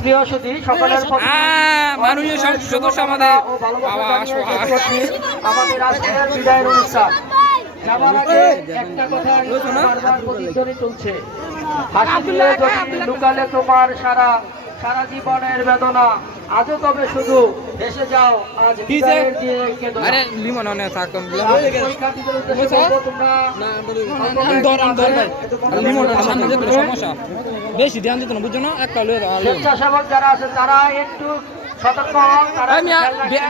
প্রিয় সুধী সকলের মাননীয় সদস্য আমাদের আমাদের আজকের বিদায়ের অনুষ্ঠান যাবার আগে একটা কথা বারবার প্রতিধ্বনি তুলছে, হাসি দিয়ে যদি লুকালে তোমার সারা জীবনের বেদনা, আজও তবে শুধু এসে যাও আজ বিদায়ের দিয়ে কেঁদো। আরে লিমন অনেক থাকম পরীক্ষার্থীদের উদ্দেশ্যে বলবো, তোমরা লিমন সামনে যেতে সমস্যা বেশি ধ্যান দিত না, বুঝছো না? একটা স্বেচ্ছাসেবক যারা আছে তারা একটু সতর্ক হন, তারা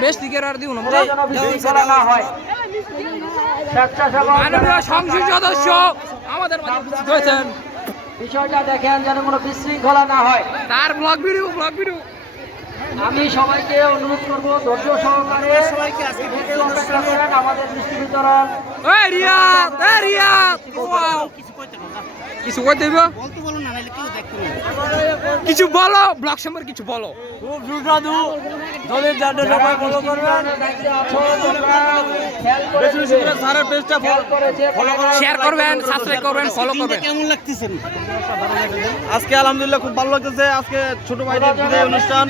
বেশ দিকের আর দিব না যেন বিশৃঙ্খলা না হয়। স্বেচ্ছাসেবক মাননীয় সংসদ সদস্য আমাদের মাঝে উপস্থিত হয়েছেন, বিষয়টা দেখেন যেন কোনো বিশৃঙ্খলা না হয়। তার ব্লগ ভিডিও আমি সবাইকে অনুরোধ করবো ধৈর্য সহকারে অপেক্ষা করেন আমাদের মিষ্টি বিতরণ। কিছু কই দেব, কিছু বলো, ব্লগ সম্পর্কে কিছু বলো। খুব সুস্বাদু, দলের জার্ডে সবাই ফলো করবেন, শেয়ার করবেন, সাবস্ক্রাইব করবেন, ফলো করবেন। কেমন লাগতেছে? আজকে আলহামদুলিল্লাহ খুব ভালো লাগতেছে। আজকে ছোট ভাইদের বিদায় অনুষ্ঠান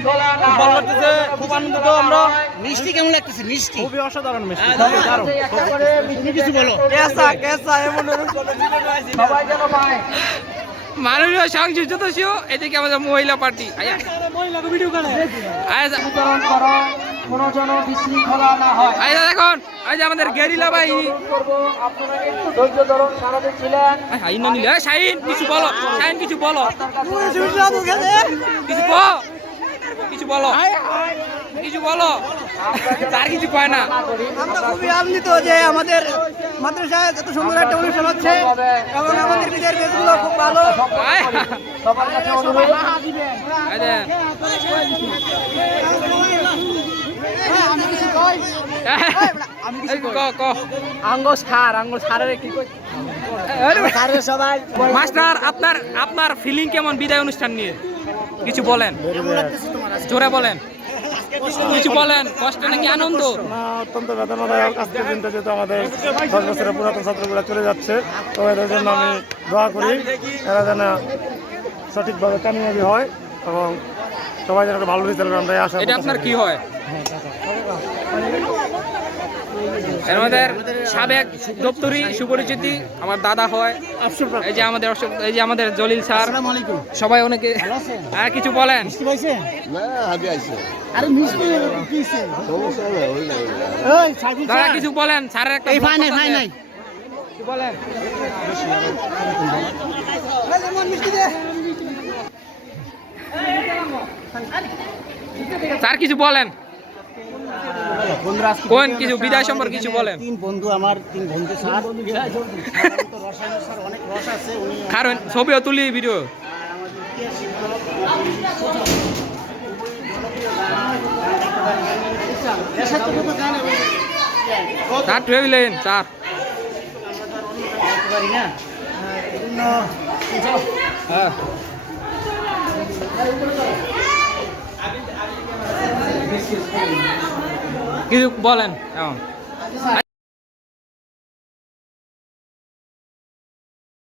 খুব ভালো লাগতেছে, খুব আনন্দিত আমরা। মিষ্টি কেমন লাগতেছে? মিষ্টি খুবই অসাধারণ মিষ্টি। কিছু বলো। কেসা এমন সবাই যেন পায়। মাননীয় সংসদ সদস্য, এদিকে আমাদের মহিলা পার্টি বিতরণ করো, কোনো যেন বিশৃঙ্খলা না হয়। দেখুন আজ আমাদের গেরিলা বাহিনী। আপনারা একটু ধৈর্য ধরুন, সারাদিন ছিলেন। শাহিন কিছু বলো, শাহিন কিছু বলো, কিছু বলো, কিছু বলো, তার কিছু কয় না। আমরা খুবই আনন্দিত যে আমাদের মাদ্রাসায় এত সুন্দর একটা অনুষ্ঠান হচ্ছে এবং আমাদের বিদায়ের বেশগুলো খুব ভালো। সবার কাছে অনুরোধ, মাস্টার আপনার ফিলিং কেমন বিদায় অনুষ্ঠান নিয়ে? কিছু বলেন, জোরে বলেন, কিছু বলেন। কষ্ট নাকি আনন্দ? অত্যন্ত বেদনাদায়ক। আজকের দিনটা যেহেতু আমাদের 10 বছরের পুরাতন ছাত্রগুলো চলে যাচ্ছে, তো এদের জন্য আমি দোয়া করি এরা যেন সঠিকভাবে কামিয়াবি হয় এবং সবাই যেন ভালো রেজাল্ট আমরা আশা। এটা আপনার কি হয়? আমাদের সাবেক দপ্তরি সুপরিচিতি আমার দাদা হয়, এই যে আমাদের জলিল স্যার, সবাই অনেকে। হ্যাঁ কিছু বলেন। দাদা কিছু বলেন, স্যারের একটা বলেন। স্যার কিছু বলেন, কোন কিছু বিদায় সম্পর্কে কিছু বলেন। তিন বন্ধু আমার, তিন বন্ধু স্যার, রসায়ন স্যার অনেক রস আছে, কারণ ছবিও তুলি ভিডিও। স্যার ট্রেভিলেন স্যার কিছু বলেন।